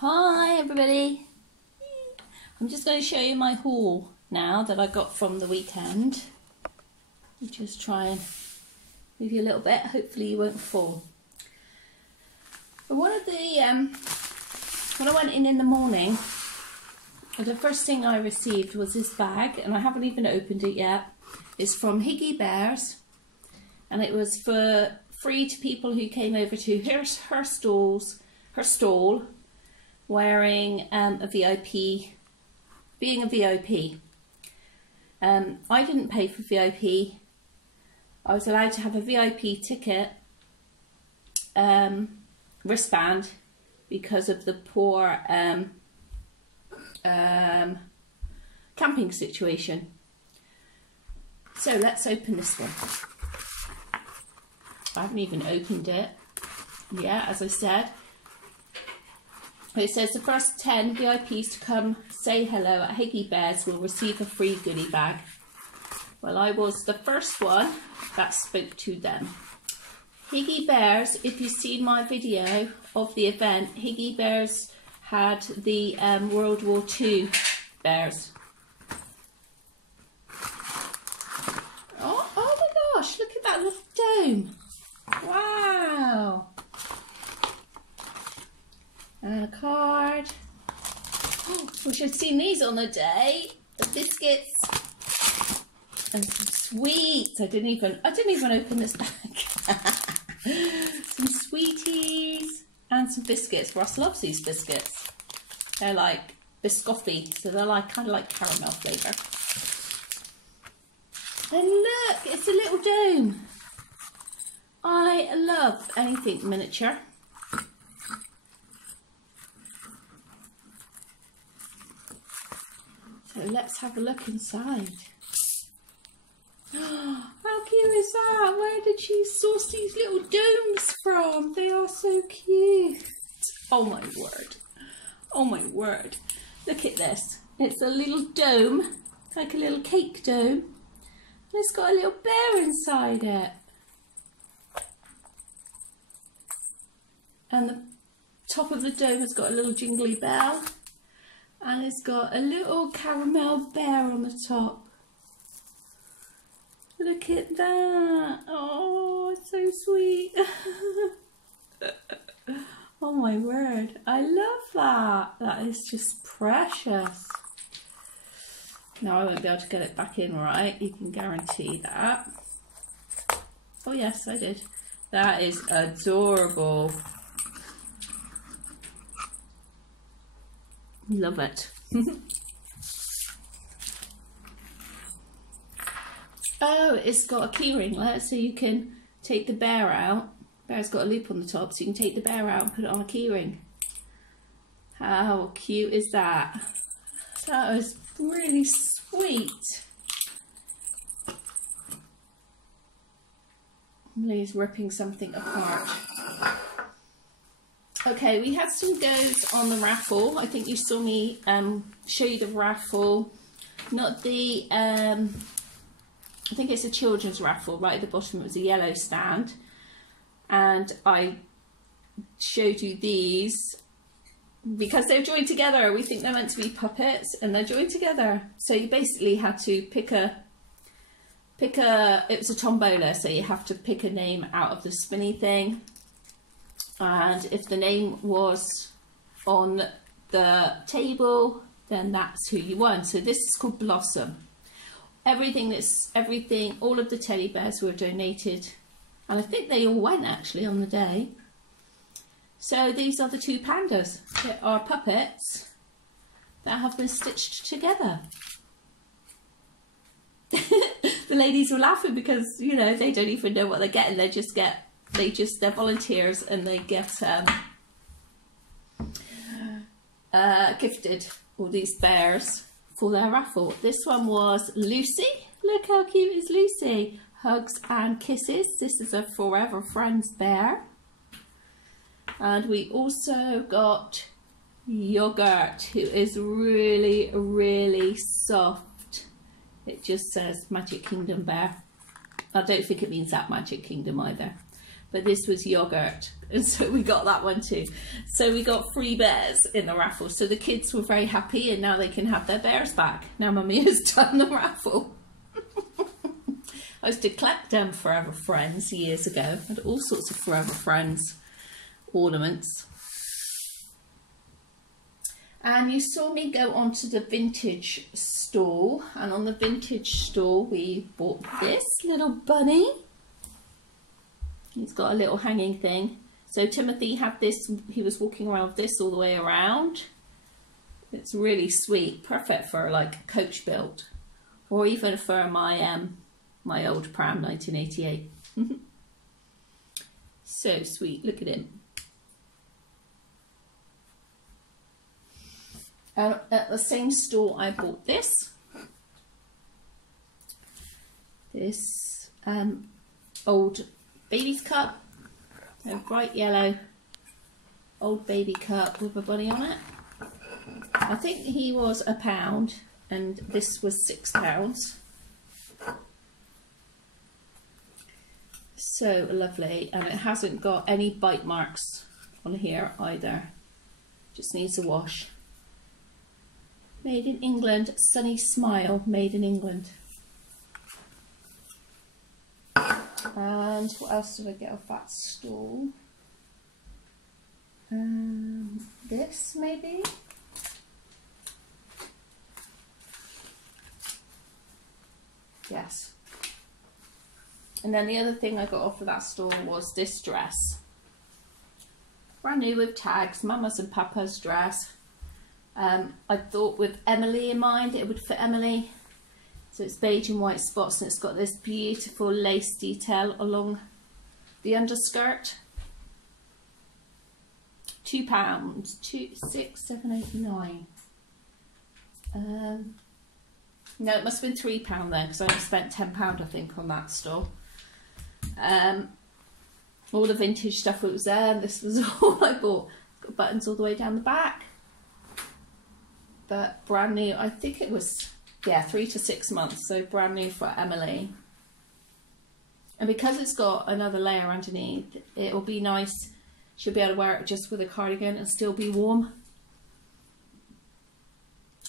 Hi everybody, I'm just going to show you my haul now that I got from the weekend. I'll just try and move you a little bit, hopefully you won't fall. But one of the, when I went in the morning, the first thing I received was this bag, and I haven't even opened it yet. It's from Higgy Bears, and it was for free to people who came over to her stall, wearing a VIP, being a VIP. I didn't pay for VIP. I was allowed to have a VIP ticket, wristband, because of the poor camping situation. So let's open this one. I haven't even opened it. Yeah, as I said. It says the first 10 VIPs to come say hello at Higgy Bears will receive a free goodie bag. Well, I was the first one that spoke to them. Higgy Bears, if you've seen my video of the event, Higgy Bears had the World War II bears. Oh my gosh, look at that little dome. Wow. And a card. Oh, wish I'd seen these on the day. The biscuits and some sweets. I didn't even open this bag. Some sweeties and some biscuits. Ross loves these biscuits. They're like biscoffy, so they're like kind of like caramel flavour. And look, it's a little dome. I love anything miniature. So let's have a look inside. How cute is that? Where did she source these little domes from? They are so cute. Oh my word. Oh my word. Look at this. It's a little dome. It's like a little cake dome. And it's got a little bear inside it. And the top of the dome has got a little jingly bell. And it's got a little caramel bear on the top. Look at that. Oh, it's so sweet. Oh my word. I love that. That is just precious. Now I won't be able to get it back in right. You can guarantee that. Oh yes, I did. That is adorable. Love it. Oh, it's got a key ringlet, so you can take the bear out. Bear's got a loop on the top, so you can take the bear out and put it on a key ring. How cute is that? That is really sweet. Lily's ripping something apart. Okay, we had some goes on the raffle. I think you saw me show you the raffle. Not the, I think it's a children's raffle. Right at the bottom it was a yellow stand. And I showed you these because they're joined together. We think they're meant to be puppets and they're joined together. So you basically had to pick a, it was a tombola, so you have to pick a name out of the spinny thing. And if the name was on the table, then that's who you won. So this is called Blossom. Everything, all of the teddy bears were donated. And I think they all went actually on the day. So these are the two pandas. They are puppets that have been stitched together. The ladies were laughing because, you know, they don't even know what they're getting. They're volunteers and they get gifted all these bears for their raffle. This one was Lucy. Look how cute is Lucy. Hugs and kisses. This is a Forever Friends bear. And we also got Yogurt, who is really, really soft. It just says Magic Kingdom bear. I don't think it means that Magic Kingdom either. but this was yogurt, and so we got that one too. So we got 3 bears in the raffle, so the kids were very happy, and now they can have their bears back. Now Mummy has done the raffle. I used to collect Forever Friends years ago. I had all sorts of Forever Friends ornaments. And you saw me go onto the vintage stall, and on the vintage stall we bought this little bunny. He's got a little hanging thing. So Timothy had this, he was walking around with this all the way around. It's really sweet, perfect for like coach build, or even for my my old Pram 1988. So sweet, look at him. And at the same store I bought this old baby's cup, a bright yellow old baby cup with a bunny on it. I think he was £1 and this was £6. So lovely, and it hasn't got any bite marks on here either, just needs a wash. Made in England, sunny smile, made in England. And what else did I get off that stall? This maybe? Yes. And then the other thing I got off of that stall was this dress. Brand new with tags, Mama's and Papa's dress. I thought with Emily in mind, it would fit Emily. So it's beige and white spots, and it's got this beautiful lace detail along the underskirt. £2, 2, 6, 7, 8, 9. No, it must have been £3 then, because I only spent £10 I think on that store. All the vintage stuff was there, and this was all I bought. Got buttons all the way down the back. But brand new, I think it was, yeah, 3 to 6 months, so brand new for Emily. And because it's got another layer underneath, it'll be nice. She'll be able to wear it just with a cardigan and still be warm.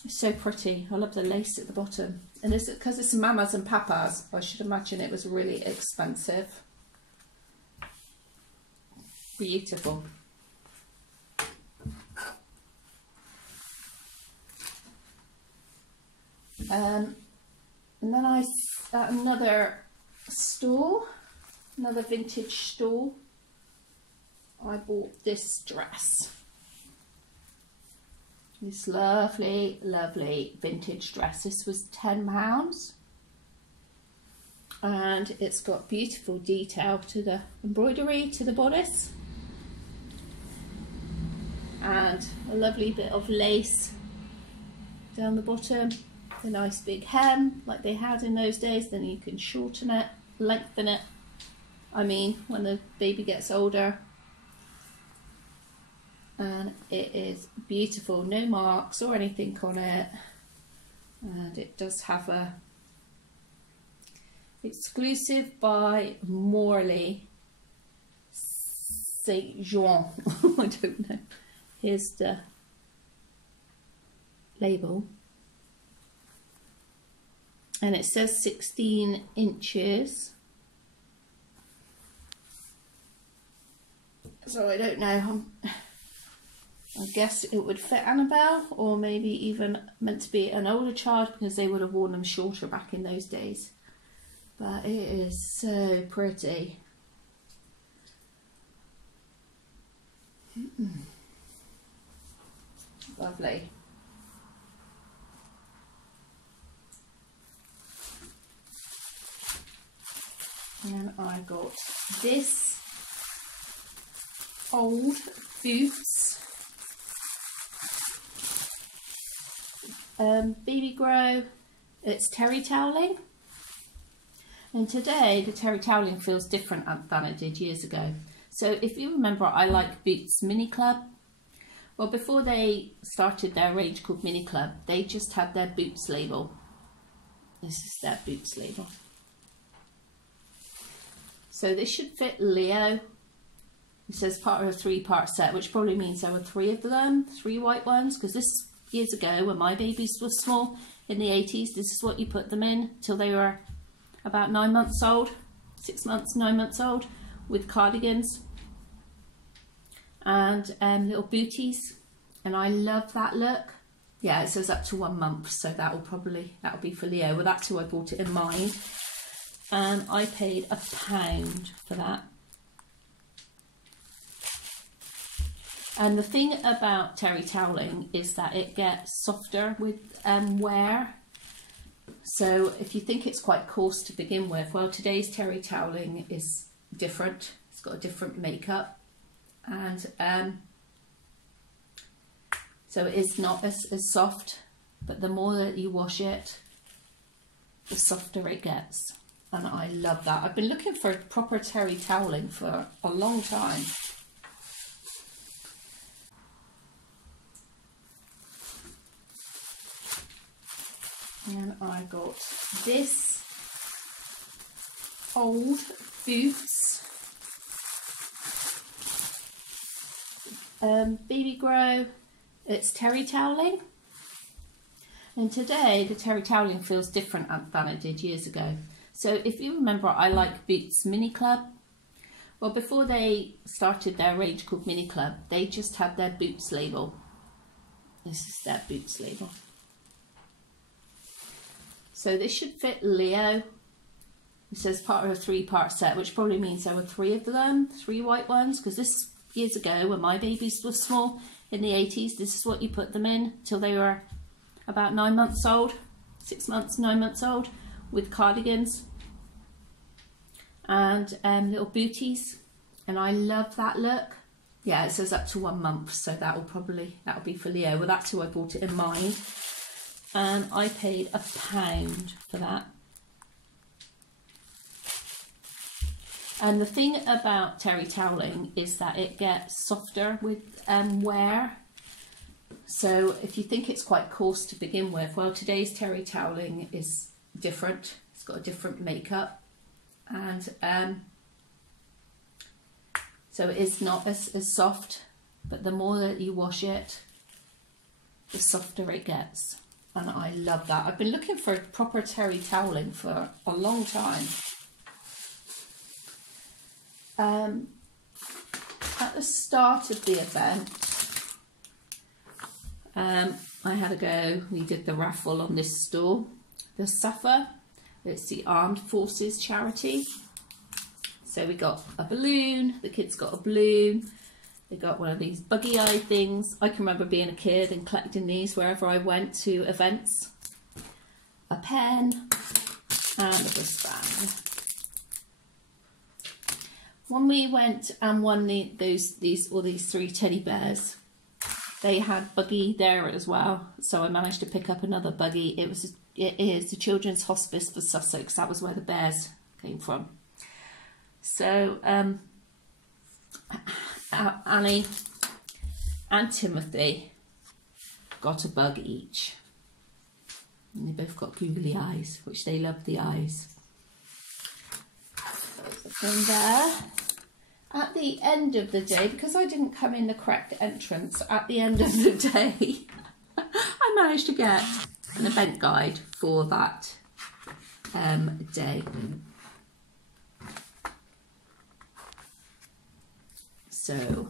It's so pretty. I love the lace at the bottom. And is it because it's Mama's and Papa's? I should imagine it was really expensive. Beautiful. And then I at another store, another vintage store, I bought this dress. This lovely, lovely vintage dress. This was £10, and it's got beautiful detail to the embroidery to the bodice, and a lovely bit of lace down the bottom. A nice big hem like they had in those days. Then you can shorten it, lengthen it. I mean, when the baby gets older. And it is beautiful, no marks or anything on it. And it does have a exclusive by Morley St. Jean. I don't know. Here's the label. And it says 16 inches. So I don't know. I guess it would fit Annabelle, or maybe even meant to be an older child, because they would have worn them shorter back in those days. But it is so pretty. Lovely. And then I got this old boots, Baby Grow. It's terry toweling, and today the terry toweling feels different than it did years ago. So if you remember, I like Boots Mini Club. Well, before they started their range called Mini Club, they just had their Boots label. This is their Boots label. So this should fit Leo It says part of a 3-part set, which probably means there were 3 of them, 3 white ones, because this years ago when my babies were small in the 80s, this is what you put them in till they were about 9 months old, 6 months, 9 months old, with cardigans and little booties. And I love that look. Yeah, it says up to 1 month, so that'll be for Leo. Well, that's who I bought it in mind. And I paid £1 for that. And the thing about terry toweling is that it gets softer with wear. So if you think it's quite coarse to begin with, well, today's terry toweling is different. It's got a different makeup, and so it is not as soft, but the more that you wash it, the softer it gets. And I love that. I've been looking for proper terry toweling for a long time. And I got this old boots, Baby Grow. It's terry toweling, and today the terry toweling feels different than it did years ago. So if you remember, I like Boots Mini Club. Well, before they started their range called Mini Club, they just had their Boots label. This is their Boots label. So this should fit Leo. It says part of a 3-part set, which probably means there were 3 of them, 3 white ones, because this years ago when my babies were small in the 80s, this is what you put them in till they were about 9 months old, 6 months, 9 months old, with cardigans and little booties. And I love that look. Yeah, it says up to 1 month, so that'll be for Leo. Well, that's who I bought it in mind. And I paid £1 for that. And the thing about terry toweling is that it gets softer with wear. So if you think it's quite coarse to begin with, well, today's terry toweling is different. It's got a different makeup, and so it is not as soft, but the more that you wash it, the softer it gets. And I love that. I've been looking for proper terry toweling for a long time. At the start of the event, I had a go. We did the raffle on this store, the SUFFA. It's the Armed Forces charity. So we got a balloon. The kids got a balloon. They got one of these buggy-eyed things. I can remember being a kid and collecting these wherever I went to events. A pen and a wristband. When we went and won these 3 teddy bears, they had buggy there as well. So I managed to pick up another buggy. It is the Children's Hospice for Sussex. That was where the bears came from. So Annie and Timothy got a bug each. And they both got googly eyes, which they love the eyes. From there, at the end of the day, because I didn't come in the correct entrance, at the end of the day, I managed to get an event guide for that day. So,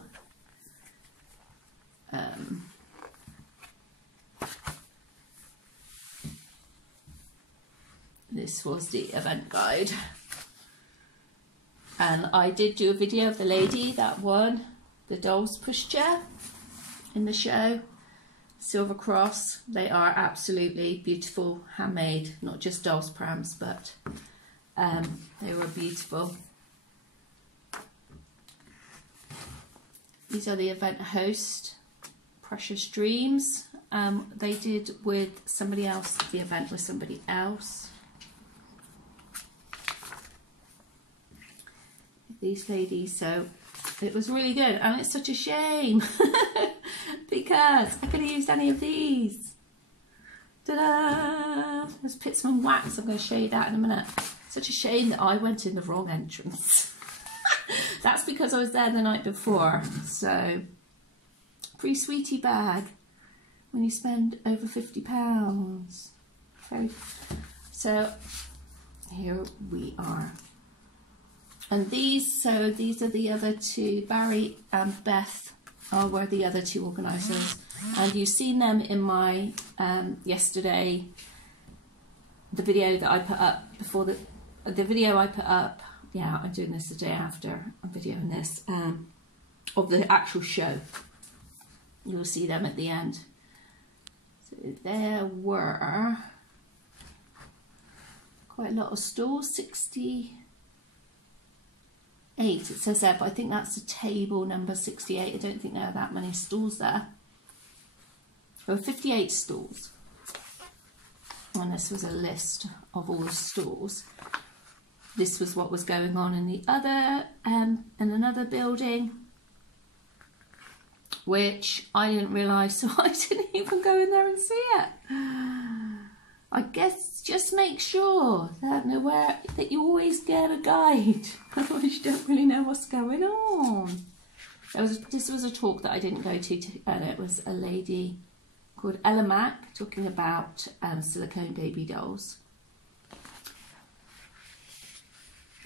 this was the event guide. And I did do a video of the lady that won the dolls pushchair in the show. Silver Cross. They are absolutely beautiful, handmade, not just dolls prams, but they were beautiful. These are the event host, Precious Dreams. They did with somebody else, the event with somebody else. These ladies, so it was really good, and it's such a shame because I could have used any of these. Ta-da! There's Pitsman Wax. I'm going to show you that in a minute. Such a shame that I went in the wrong entrance. That's because I was there the night before. So, free sweetie bag when you spend over £50. So, here we are. And these are the other two. Barry and Beth were the other two organisers. And you've seen them in my yesterday, the video that I put up before the video I put up. Yeah, I'm doing this the day after I'm videoing this, of the actual show. You'll see them at the end. So there were quite a lot of stalls, 68 it says there, but I think that's the table number 68. I don't think there are that many stalls there. There were 58 stalls. And this was a list of all the stalls. This was what was going on in the other, in another building, which I didn't realise, so I didn't even go in there and see it. I guess just make sure that you always get a guide, otherwise you don't really know what's going on. This was a talk that I didn't go to, and it was a lady called Ella Mack talking about silicone baby dolls.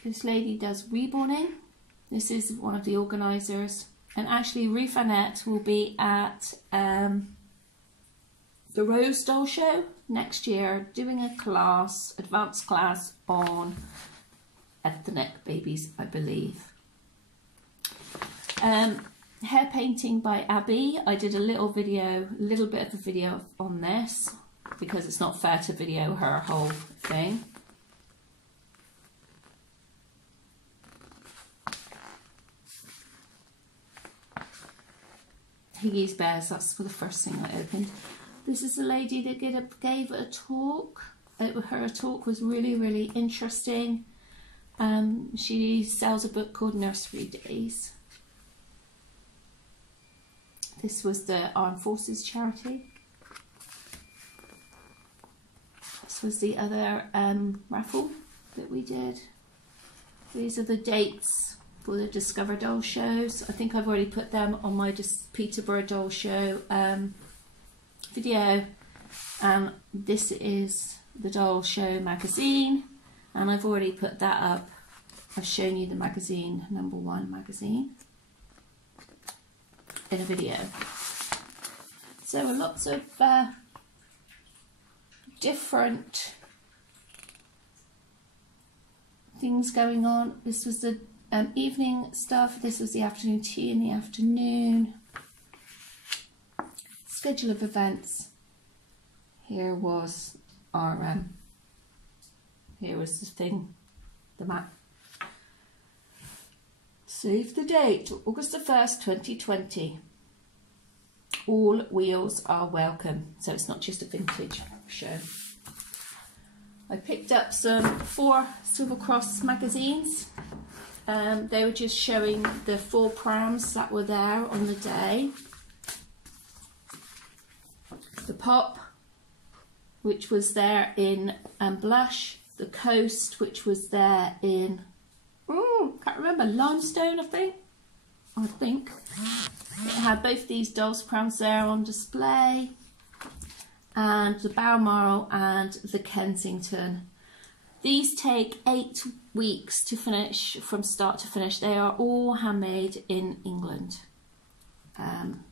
This lady does reborning. This is one of the organisers, and actually Ruth Annette will be at the Rose Doll Show next year doing a class, advanced class on ethnic babies, I believe. Hair painting by Abby. I did a little bit of a video on this because it's not fair to video her whole thing. Higgy's Bears, that's for the first thing I opened. This is a lady that gave a talk. Her talk was really, really interesting. She sells a book called Nursery Days. This was the Armed Forces charity. This was the other raffle that we did. These are the dates for the Discover Doll shows. I think I've already put them on my Peterborough Doll Show video. This is the Doll Show magazine, and I've already put that up. I've shown you the magazine, #1 magazine, in a video. So lots of different things going on. This was the evening stuff. This was the afternoon tea in the afternoon. Schedule of events. Here was our here was the thing, the map. Save the date, August the 1st, 2020. All wheels are welcome. So it's not just a vintage show. I picked up 4 Silver Cross magazines. They were just showing the 4 prams that were there on the day. The Pop, which was there in Blush. The Coast, which was there in, can't remember, Limestone, I think. It had both these dolls' prams there on display. And the Balmoral and the Kensington. These take 8 weeks to finish, from start to finish. They are all handmade in England. And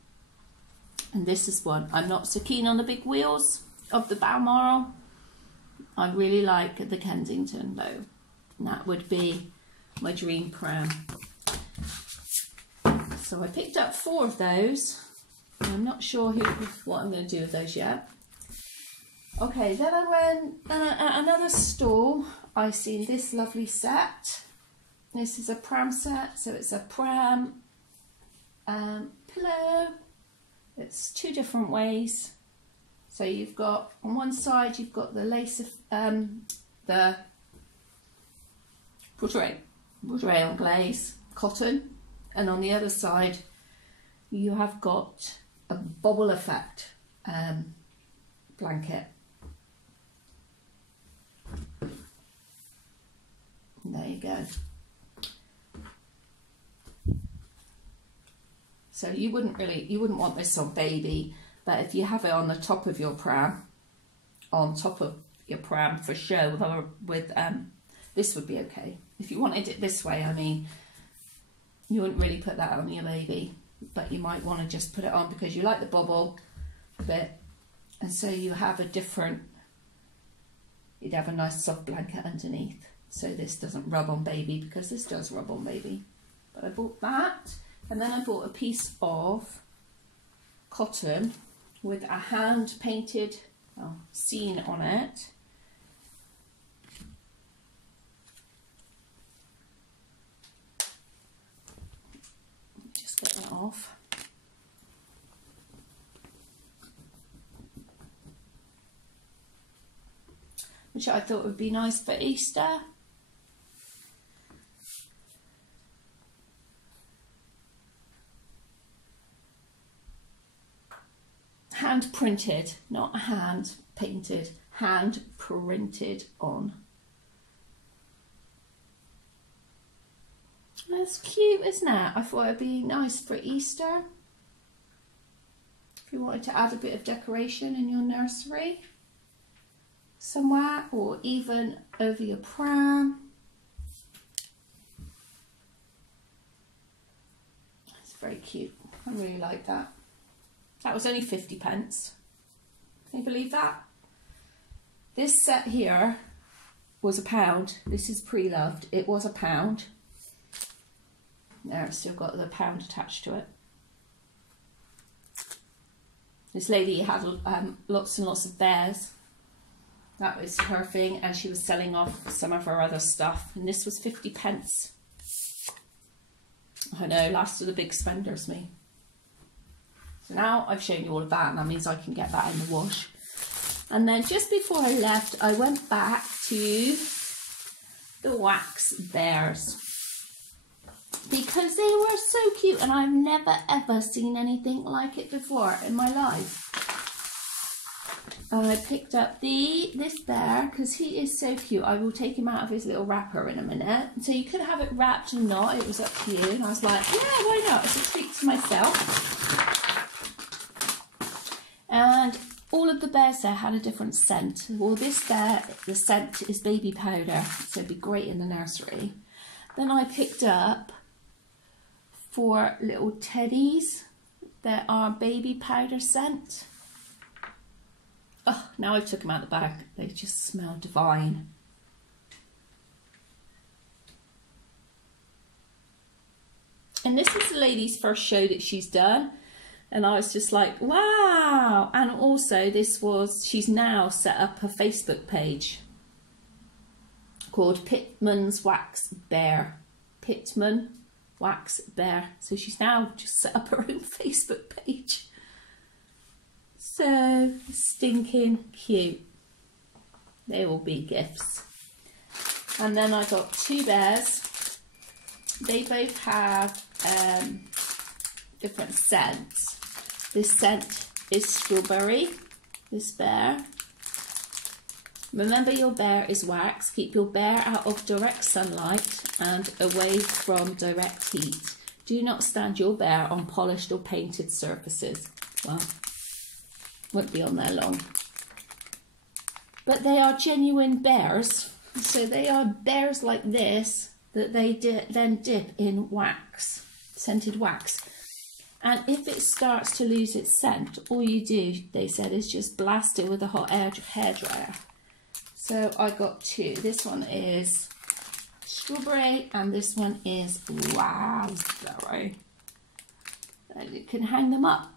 this is one. I'm not so keen on the big wheels of the Balmoral. I really like the Kensington though. And that would be my dream pram. So I picked up 4 of those. I'm not sure what I'm going to do with those yet. Okay, then I went at another stall. I seen this lovely set. This is a Pram set, so it's a pram pillow. It's 2 different ways. So you've got, on one side, you've got the lace of the broderie on glaze, cotton, and on the other side, you have got a bobble effect blanket. And there you go. So you wouldn't want this on baby, but if you have it on the top of your pram, for show with this would be okay. If you wanted it this way, I mean, you wouldn't really put that on your baby, but you might want to just put it on because you like the bobble a bit, and so you have you'd have a nice soft blanket underneath, so this doesn't rub on baby, because this does rub on baby. But I bought that, and then I bought a piece of cotton with a hand painted scene on it. Just get that off. Which I thought would be nice for Easter. Hand printed, not hand painted, hand printed on. That's cute, isn't it? I thought it'd be nice for Easter. If you wanted to add a bit of decoration in your nursery somewhere, or even over your pram. It's very cute. I really like that. That was only 50 pence. Can you believe that? This set here was £1. This is pre-loved. It was £1. There, it's still got the £1 attached to it. This lady had lots and lots of bears. That was her thing, and she was selling off some of her other stuff. And this was 50 pence. I know, last of the big spenders, me. So now I've shown you all of that, and that means I can get that in the wash. And then just before I left, I went back to the wax bears, because they were so cute, and I've never ever seen anything like it before in my life. And I picked up this bear because he is so cute. I will take him out of his little wrapper in a minute. So you could have it wrapped or not, it was up to you. And I was like, yeah, why not? It's a treat to myself. And all of the bears there had a different scent. Well, this bear, the scent is baby powder, so it'd be great in the nursery. Then I picked up 4 little teddies that are baby powder scent. Oh, now I've took them out of the bag. They just smell divine. And this is the lady's first show that she's done. And I was just like, wow. And also she's now set up a Facebook page called Pitman's Wax Bear. Pitman Wax Bear. So she's now just set up her own Facebook page. So stinking cute. They will be gifts. And then I got 2 bears. They both have different scents. This scent is strawberry, this bear. Remember, your bear is wax. Keep your bear out of direct sunlight and away from direct heat. Do not stand your bear on polished or painted surfaces. Well, won't be on there long. But they are genuine bears. So they are bears like this that they then dip in wax, scented wax. And if it starts to lose its scent, all you do, they said, is just blast it with a hot hairdryer. So I got 2. This one is strawberry and this one is raspberry. And you can hang them up.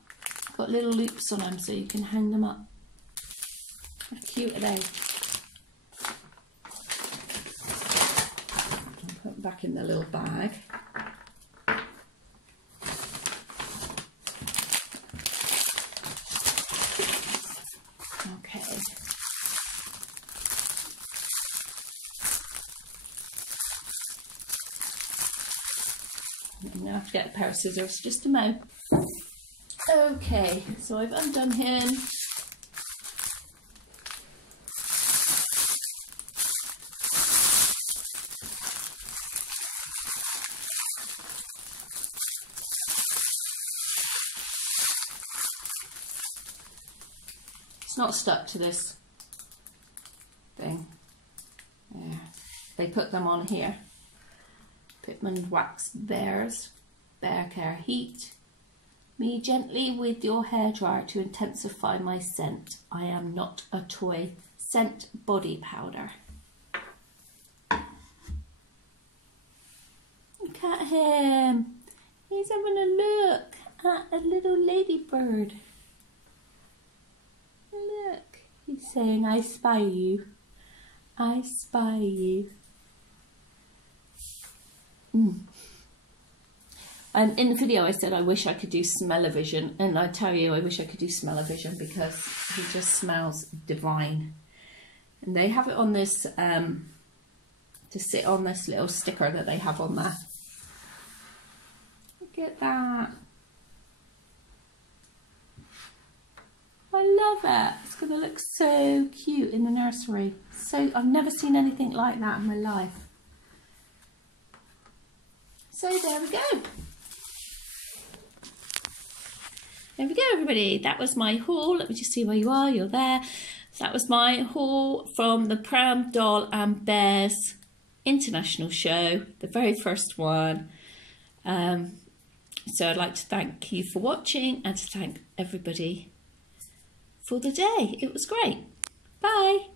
Got little loops on them so you can hang them up. How cute are they? I'll put them back in the little bag. Okay. I'm going to have to get a pair of scissors just to mow. Okay, so I've undone him. It's not stuck to this thing. There. They put them on here. Pitman Wax Bears. Bear Care Heat. Me gently with your hairdryer to intensify my scent. I am not a toy. Scent body powder. Look at him. He's having a look at a little ladybird. Look. He's saying, I spy you. I spy you. In the video I said I wish I could do smell-o-vision, and I tell you I wish I could do smell-o-vision because he just smells divine. And they have it on this, to sit on this little sticker that they have on there. Look at that. I love it. It's going to look so cute in the nursery. So I've never seen anything like that in my life. So there we go. There we go, everybody. That was my haul. Let me just see where you are. You're there. So that was my haul from the Pram Doll and Bears International Show, the very first one. So I'd like to thank you for watching and to thank everybody for the day. It was great. Bye.